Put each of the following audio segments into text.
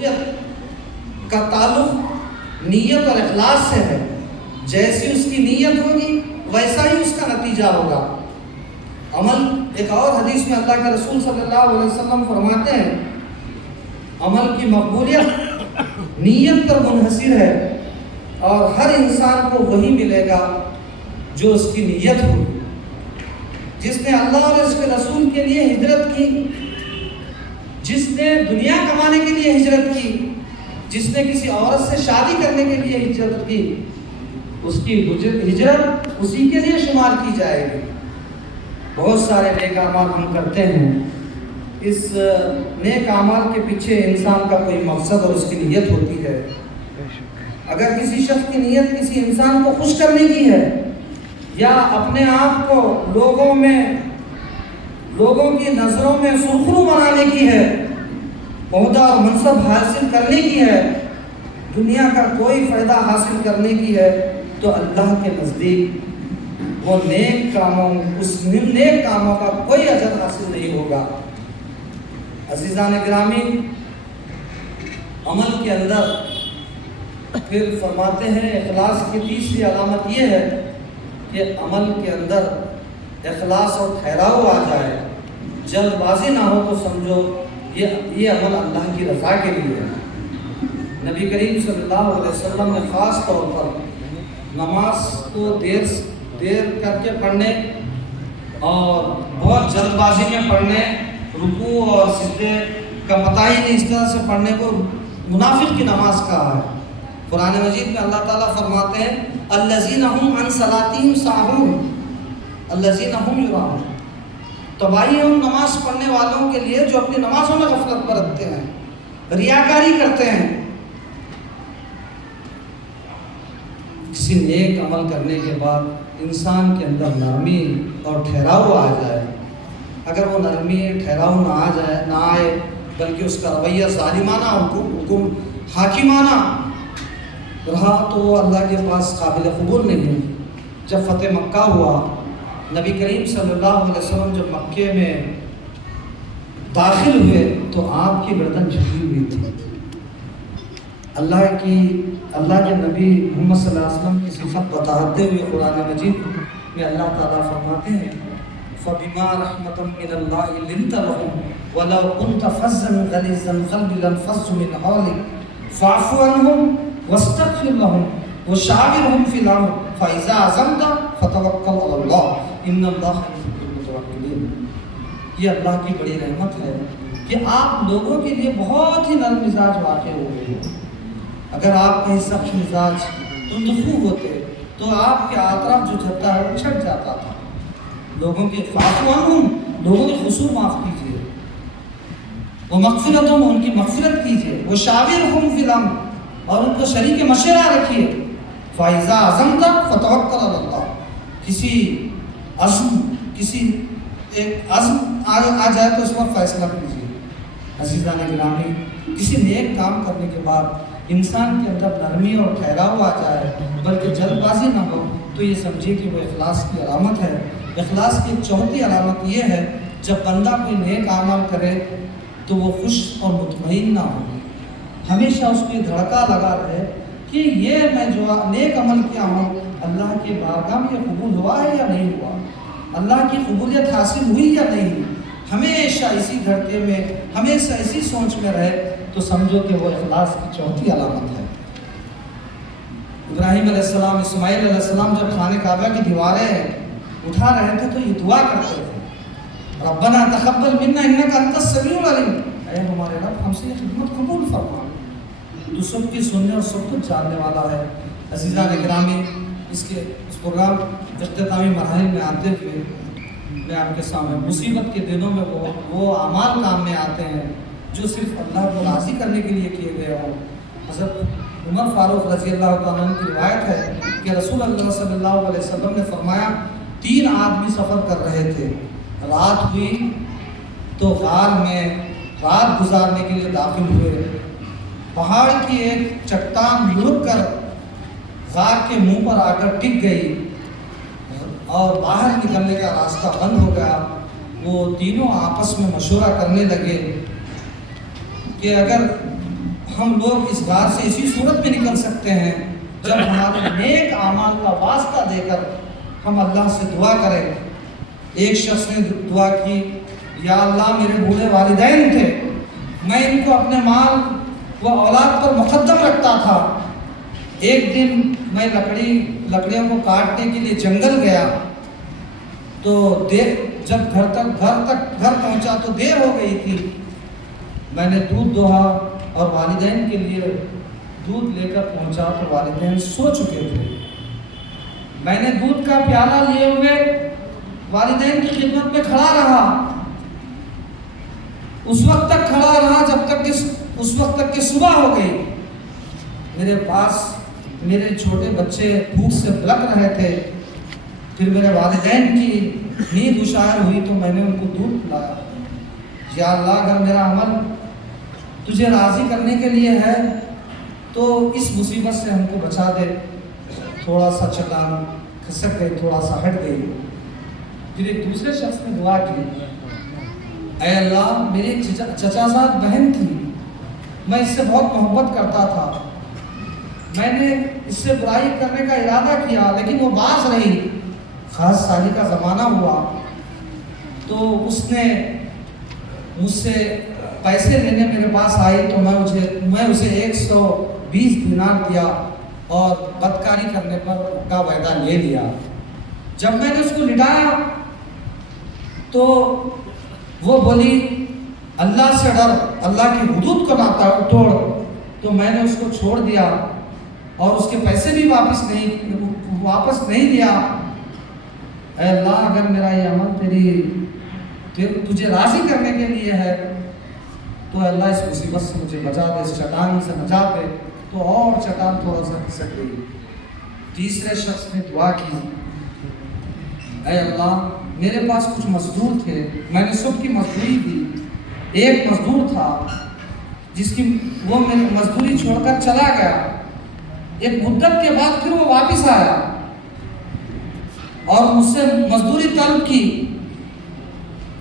کا تعلق نیت اور اخلاص سے ہے۔ جیسی اس کی نیت ہوگی ویسا ہی اس کا نتیجہ ہوگا۔ عمل، ایک اور حدیث میں اللہ کے رسول صلی اللہ علیہ وسلم فرماتے ہیں عمل کی مقبولیت نیت پر منحصر ہے، اور ہر انسان کو وہی ملے گا جو اس کی نیت ہوگی۔ جس نے اللہ اور اس کے رسول کے لیے ہجرت کی، جس نے دنیا کمانے کے لیے ہجرت کی، جس نے کسی عورت سے شادی کرنے کے لیے ہجرت کی، اس کی ہجرت اسی کے لیے شمار کی جائے گی۔ بہت سارے نیک اعمال ہم کرتے ہیں، اس نیک اعمال کے پیچھے انسان کا کوئی مقصد اور اس کی نیت ہوتی ہے۔ اگر کسی شخص کی نیت کسی انسان کو خوش کرنے کی ہے، یا اپنے آپ کو لوگوں کی نظروں میں سرخرو بنانے کی ہے، عہدہ اور منصب حاصل کرنے کی ہے، دنیا کا کوئی فائدہ حاصل کرنے کی ہے، تو اللہ کے نزدیک وہ نیک کاموں کا کوئی اجر حاصل نہیں ہوگا۔ عزیزان گرامی، عمل کے اندر پھر فرماتے ہیں اخلاص کی تیسری علامت یہ ہے کہ عمل کے اندر اخلاص اور ٹھہراؤ آ جائے، جلد بازی نہ ہو، تو سمجھو یہ عمل اللہ کی رضا کے لیے ہے۔ نبی کریم صلی اللہ علیہ وسلم نے خاص طور پر نماز کو دیر کر کے پڑھنے اور بہت جلد بازی میں پڑھنے، رکوع اور سجدے کا پتہ ہی نہیں، اس طرح سے پڑھنے کو منافق کی نماز کہا ہے۔ قرآن مجید میں اللہ تعالیٰ فرماتے ہیں الذین هم عن صلاتهم ساہون الذین هم یراؤون، تباہی ہے ان نماز پڑھنے والوں کے لیے جو اپنی نمازوں میں غفلت برتتے ہیں، ریاکاری کرتے ہیں۔ کسی نیک عمل کرنے کے بعد انسان کے اندر نرمی اور ٹھہراؤ آ جائے، اگر وہ نرمی ٹھہراؤ نہ آئے بلکہ اس کا رویہ ظالمانہ، حکم حاکمانہ رہا، تو وہ اللہ کے پاس قابل قبول نہیں۔ جب فتح مکہ ہوا، نبی کریم صلی اللہ علیہ وسلم جب مکے میں داخل ہوئے تو آپ کی گردن جھکی ہوئی تھی۔ اللہ کے نبی محمد صلی اللہ علیہ وسلم کی صفت بتاتے ہوئے قرآن مجید میں اللہ تعالیٰ فرماتے ہیں فَبِمَا رَحْمَةٍ مِّنَ اللَّهِ لِنْتَ لَهُمْ وَلَوْ كُنْتَ فَظًّا غَلِيظَ الْقَلْبِ لَانفَضُّوا مِنْ حَوْلِكَ فَاعْفُ عَنْهُمْ وَاسْتَغْفِرْ لَهُمْ وَشَاوِرْهُمْ فِي الْأَمْرِ فَإِذَا عَزَمْتَ فَتَوَكَّلْ عَلَى اللَّهِ إِنَّ اللَّهَ يُحِبُّ الْمُتَوَكِّلِينَ۔ یہ اللہ کی بڑی رحمت ہے کہ آپ لوگوں کے لیے بہت ہی نرم مزاج واقع ہو گئے ہیں۔ اگر آپ کہیں سخت مزاج تندخو ہوتے تو آپ کے اطراف جو جھکتا ہے وہ چھٹ جاتا تھا۔ لوگوں کے فاعفو عنہم، لوگوں کے قصور معاف کیجیے، وہ مغفرتہم، ان کی مغفرت کیجیے، وہ شاورہم فی الامر، اور ان کو شریک مشورہ رکھیے، فَإِذَا عَزَمْتَ فَتَوَكَّلْ عَلَى اللَّهِ، کسی ایک عزم آ جائے تو اس پر فیصلہ کیجیے۔ عزیزان گرامی، کسی نیک کام کرنے کے بعد انسان کے اندر نرمی اور ٹھہراؤ آ جائے بلکہ جلد بازی نہ ہو، تو یہ سمجھیے کہ وہ اخلاص کی علامت ہے۔ اخلاص کی چوتھی علامت یہ ہے جب بندہ کوئی نیک عمل کرے تو وہ خوش اور مطمئن نہ ہو، ہمیشہ اس کی دھڑکا لگا رہے کہ یہ میں جو نیک عمل کیا ہوں اللہ کے بارگاہ میں قبول ہوا ہے یا نہیں ہوا، اللہ کی قبولیت حاصل ہوئی یا نہیں۔ ہمیشہ اسی دھڑکے میں، ہمیشہ اسی سوچ میں رہے تو سمجھو کہ وہ اخلاص کی چوتھی علامت ہے۔ ابراہیم علیہ السلام، اسماعیل علیہ السلام جب خانہ کعبہ کی دیواریں اٹھا رہے تھے تو یہ دعا کرتے تھے ربنا تقبل منا انک انت السمیع العلیم، اے ہمارے رب ہم سے یہ خدمت قبول فرما، تو سب کی سننے اور سب کچھ جاننے والا ہے۔ عزیزان گرامی، اس پروگرام اختتامی مراحل میں آتے ہوئے میں آپ کے سامنے مصیبت کے دنوں میں وہ اعمال کام میں آتے ہیں جو صرف اللہ کو راضی کرنے کے لیے کیے گئے ہوں۔ حضرت عمر فاروق رضی اللہ تعالیٰ عنہ کی روایت ہے کہ رسول اللہ صلی اللہ علیہ وسلم نے فرمایا 3 آدمی سفر کر رہے تھے، رات ہوئی تو غار میں رات گزارنے کے لیے داخل ہوئے، پہاڑ کی ایک چٹان لڑک کر غار کے منہ پر آ کر ٹک گئی اور باہر نکلنے کا راستہ بند ہو گیا۔ وہ تینوں آپس میں مشورہ کرنے لگے کہ اگر ہم لوگ اس غار سے اسی صورت میں نکل سکتے ہیں جب ہمارے نیک اعمال کا واسطہ دے کر ہم اللہ سے دعا کریں۔ ایک شخص نے دعا کی، یا اللہ میرے بوڑھے والدین تھے، میں ان کو اپنے مال و اولاد پر مقدم رکھتا تھا۔ ایک دن میں لکڑیوں کو کاٹنے کے لیے جنگل گیا تو جب گھر پہنچا تو دیر ہو گئی تھی۔ میں نے دودھ دوہا اور والدین کے لیے دودھ لے کر پہنچا تو والدین سو چکے تھے۔ میں نے دودھ کا پیالہ لیے ہوئے والدین کی خدمت میں کھڑا رہا، اس وقت تک کھڑا رہا اس وقت تک کہ صبح ہو گئی۔ میرے پاس میرے چھوٹے بچے بھوک سے بلک رہے تھے۔ پھر میرے والدین کی نیند اشار ہوئی تو میں نے ان کو دودھ پلایا۔ یا اللہ اگر میرا عمل تجھے راضی کرنے کے لیے ہے تو اس مصیبت سے ہم کو بچا دے۔ تھوڑا سا چٹان کھسک گئی، تھوڑا سا ہٹ گئی۔ پھر ایک دوسرے شخص نے دعا کی، اے اللہ میری چچا زاد بہن تھی، میں اس سے بہت محبت کرتا تھا، میں نے اس سے برائی کرنے کا ارادہ کیا لیکن وہ باز رہی۔ خاص سالی کا زمانہ ہوا تو اس نے مجھ سے پیسے لینے میرے پاس آئی تو میں اسے 120 دینار دیا اور بدکاری کرنے پر کا وعدہ لے لیا۔ جب میں نے اس کو لٹایا تو وہ بولی اللہ سے ڈر، اللہ کی حدود کو نہ توڑ، تو میں نے اس کو چھوڑ دیا اور اس کے پیسے بھی واپس نہیں دیا۔ اے اللہ اگر میرا یہ عمل تجھے راضی کرنے کے لیے ہے تو اللہ اس مصیبت سے مجھے بچا دے، اس چٹان سے نجات دے۔ تو اور چٹان تھوڑا سا کھسک گئی۔ تیسرے شخص نے دعا کی، اے اللہ میرے پاس کچھ مزدور تھے، میں نے سب کی مزدوری دی۔ ایک مزدور تھا جس کی وہ مزدوری چھوڑ کر چلا گیا۔ ایک مدت کے بعد پھر وہ واپس آیا اور مجھ سے مزدوری طلب کی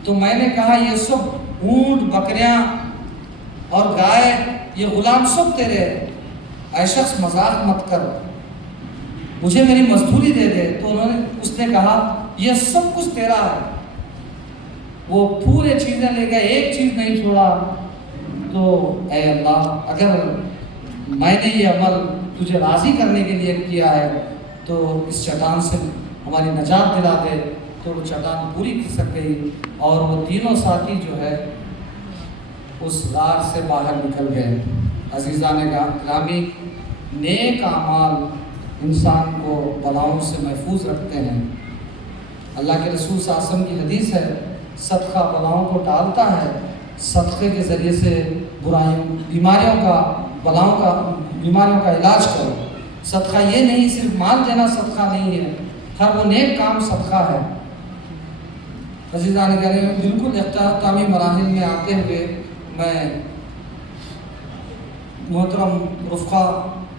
تو میں نے کہا یہ سب اونٹ، بکریاں اور گائے، یہ غلام سب تیرے، اے شخص مذاق مت کر، مجھے میری مزدوری دے دے۔ تو اس نے کہا یہ سب کچھ تیرا ہے۔ وہ پورے چیزیں لے گئے، ایک چیز نہیں چھوڑا۔ تو اے اللہ اگر میں نے یہ عمل تجھے راضی کرنے کے لیے کیا ہے تو اس چٹان سے ہماری نجات دلا دے۔ تو وہ چٹان پوری کھسک گئی اور وہ تینوں ساتھی جو ہے اس غار سے باہر نکل گئے۔ عزیزان گرامی، نیک اعمال انسان کو بلاؤں سے محفوظ رکھتے ہیں۔ اللہ کے رسول صلی اللہ علیہ وسلم کی حدیث ہے، صدقہ بلاؤں کو ٹالتا ہے۔ صدقے کے ذریعے سے بیماریوں کا علاج کرو۔ صدقہ یہ نہیں صرف مال دینا صدقہ نہیں ہے، ہر وہ نیک کام صدقہ ہے۔ عزیزان گرامی، بالکل اختتامی مراحل میں آتے ہوئے میں محترم رفقا،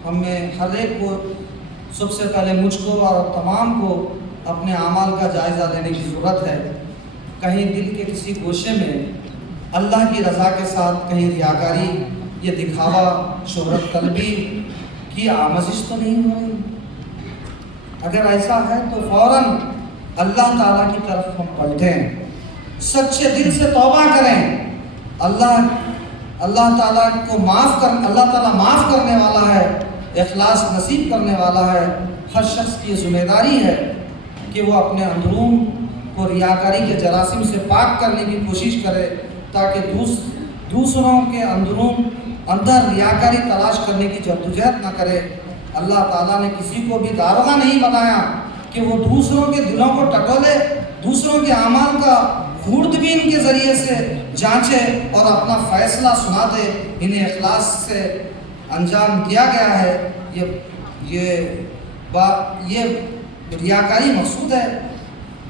ہم میں ہر ایک کو سب سے پہلے مجھ کو اور تمام کو اپنے اعمال کا جائزہ لینے کی ضرورت ہے۔ کہیں دل کے کسی گوشے میں اللہ کی رضا کے ساتھ کہیں ریاکاری، یہ دکھاوا، شہرت طلبی کی آموزش تو نہیں ہو رہی؟ اگر ایسا ہے تو فوراً اللہ تعالیٰ کی طرف ہم پلٹیں، سچے دل سے توبہ کریں۔ اللہ تعالیٰ معاف کرنے والا ہے، اخلاص نصیب کرنے والا ہے۔ ہر شخص کی ذمہ داری ہے کہ وہ اپنے اندرون کو ریاکاری کے جراثیم سے پاک کرنے کی کوشش کرے تاکہ دوسروں کے اندر ریاکاری تلاش کرنے کی جدوجہد نہ کرے۔ اللہ تعالیٰ نے کسی کو بھی داروغہ نہیں بنایا کہ وہ دوسروں کے دلوں کو ٹٹولے، دوسروں کے اعمال کا خوردبین کے ذریعے سے جانچے اور اپنا فیصلہ سنا دے۔ انہیں اخلاص سے انجام دیا گیا ہے۔ یہ ریاکاری مقصود ہے۔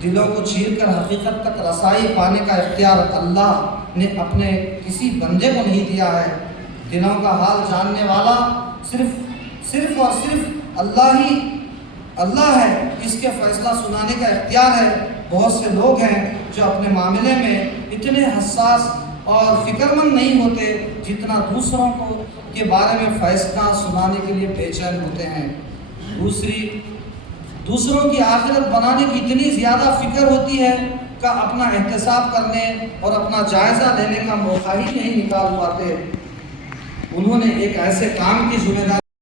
دلوں کو چیر کر حقیقت تک رسائی پانے کا اختیار اللہ نے اپنے کسی بندے کو نہیں دیا ہے۔ دلوں کا حال جاننے والا صرف اور صرف اللہ ہے، اس کے فیصلہ سنانے کا اختیار ہے۔ بہت سے لوگ ہیں جو اپنے معاملے میں اتنے حساس اور فکر مند نہیں ہوتے جتنا دوسروں کو کے بارے میں فیصلہ سنانے کے لیے بے چین ہوتے ہیں۔ دوسروں کی آخرت بنانے کی اتنی زیادہ فکر ہوتی ہے کہ اپنا احتساب کرنے اور اپنا جائزہ لینے کا موقع ہی نہیں نکال پاتے۔ انہوں نے ایک ایسے کام کی ذمہ داری